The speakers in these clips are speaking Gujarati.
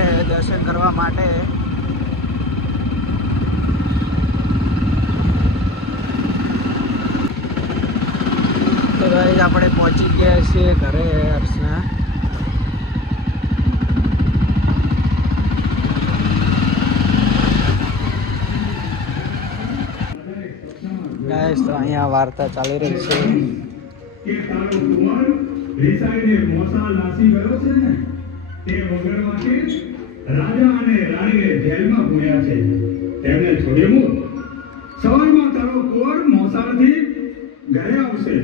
હવે દર્શન કરવા માટે તો આપણે પહોંચી ગયા છીએ ઘરે હર્ષના ગાઈસ તો અહીંયા વાર્તા ચાલી રહી છે. કે તારો મોસા લાસી ગયો છે ને? તે વગરમાંથી રાજા અને રાણીએ જેલમાં પૂર્યા છે. તેમને છોડી મૂક. સવારમાં તારો કોર મોસાળથી ઘરે આવશે.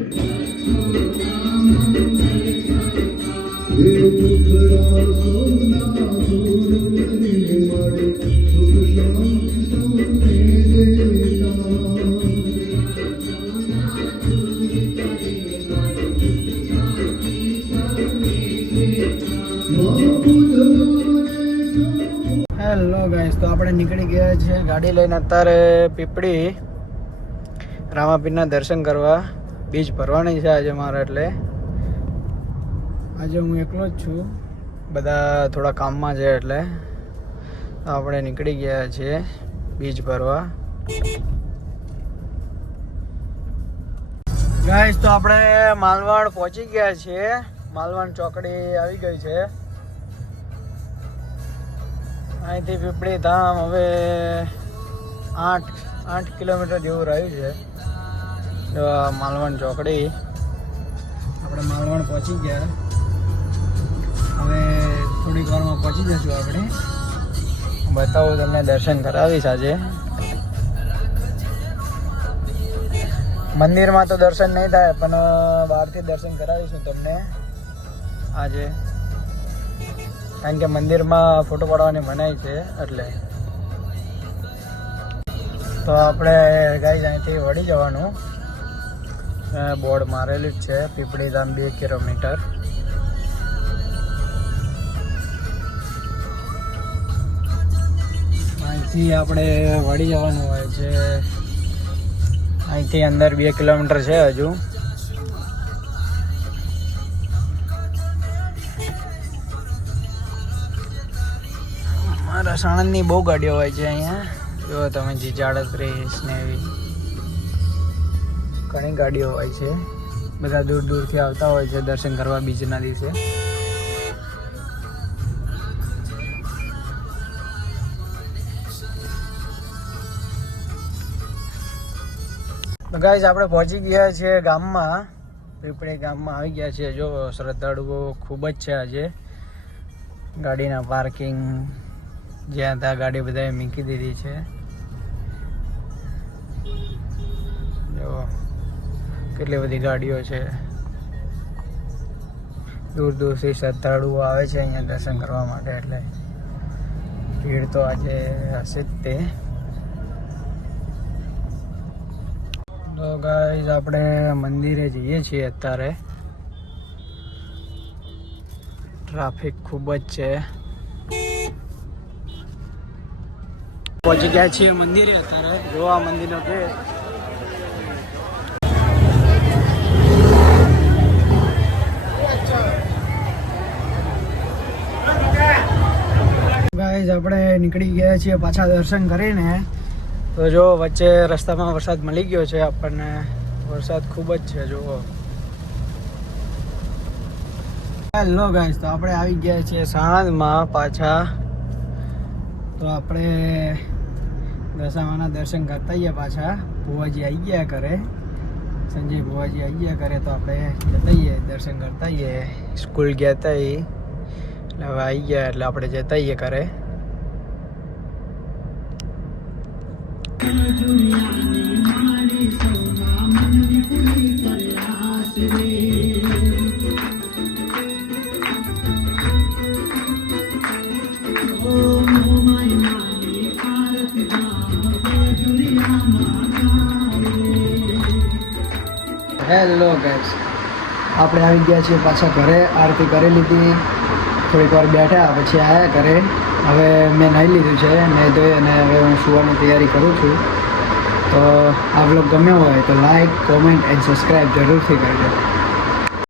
હેલો ગાઈસ તો આપણે નીકળી ગયા છે ગાડી લઈને અત્યારે પીપળી રામાપીરના દર્શન કરવા. બીજ ભરવાની છે આજે મારે એટલે. આજે હું એકલો જ છું. બધા થોડા કામમાં છે એટલે. આપણે નીકળી ગયા છીએ બીજ ભરવા. ગાઈસ તો આપણે માલવાડ પહોંચી ગયા છીએ. માલવાડ ચોકડી આવી ગઈ છે. અહીંથી પીપળી ધામ હવે આઠ આઠ કિલોમીટર જેવું રહ્યું છે. માલવણ ચોકડી. આપણે માલવણ પહોંચી ગયા. હવે થોડીક વારમાં પહોંચી જશું આપણે. બતાવું તમને દર્શન કરાવીશ આજે. મંદિરમાં તો દર્શન નહીં થાય પણ બહારથી દર્શન કરાવીશું તમને. આજે. કારણ કે મંદિરમાં ફોટો પાડવાની મનાઈ છે, એટલે. તો આપણે ગાઈ અહીંથી વળી જવાનું. બોર્ડ મારેલું જ છે પીપળી ધામ બે કિલોમીટર. અહીંથી આપણે વળી જવાનું હોય છે. અહીંથી અંદર બે કિલોમીટર છે હજુ. મારા સાણંદની બહુ ગાડીઓ હોય છે અહીંયા. જો તમે જી આડત્રીસ ને એવી. ઘણી ગાડીઓ હોય છે. બધા દૂર દૂરથી આવતા હોય છે દર્શન કરવા બીજના દિવસે. ગાઈઝ આપણે પહોંચી ગયા છીએ ગામમાં. પીપળી ગામમાં આવી ગયા છીએ. જો શ્રદ્ધાળુઓ ખૂબ જ છે આજે. ગાડીના પાર્કિંગ જ્યાં ત્યાં ગાડી બધાએ મૂકી દીધી છે. જો, કેટલી બધી ગાડીઓ છે. દૂર દૂરથી શ્રદ્ધાળુઓ આવે છે અહીંયા દર્શન કરવા માટે, એટલે ભીડ તો આજે હશે જ તે. તો ગાઈઝ આપણે મંદિરે જઈએ છીએ અત્યારે. ટ્રાફિક ખૂબ જ છે. પહોંચી ગયા છીએ મંદિરે. અત્યારે જોવા મંદિરનો કે ગાઈઝ આપણે નીકળી ગયા છીએ પાછા દર્શન કરીને. તો જો વચ્ચે રસ્તામાં વરસાદ મળી ગયો છે આપણને. વરસાદ ખૂબ જ છે, જુઓ. હેલો ગાઈઝ તો આપણે આવી ગયા છીએ સાણંદમાં પાછા. તો આપણે દશામાના દર્શન કરતા જઈએ પાછા. ભુવાજી આવી ગયા કરે સંજય ભુવાજી આવી ગયા કરે તો આપણે જતા જઈએ દર્શન કરતા જઈએ સ્કૂલ ગયા હતા એ. એટલે હવે આવી ગયા, એટલે આપણે જતા જઈએ કરે હેલો ગાઈસ આપણે આવી ગયા છીએ પાછા ઘરે. આરતી કરી લીધી. થોડીક વાર બેઠા, પછી આવ્યા ઘરે. હવે મેં નાહી લીધું છે, મેં ધોઈ અને હવે હું સુવાની તૈયારી કરું છું. તો આ બ્લોગ ગમ્યો હોય તો લાઈક કોમેન્ટ એન્ડ સબસ્ક્રાઈબ જરૂરથી કરજો.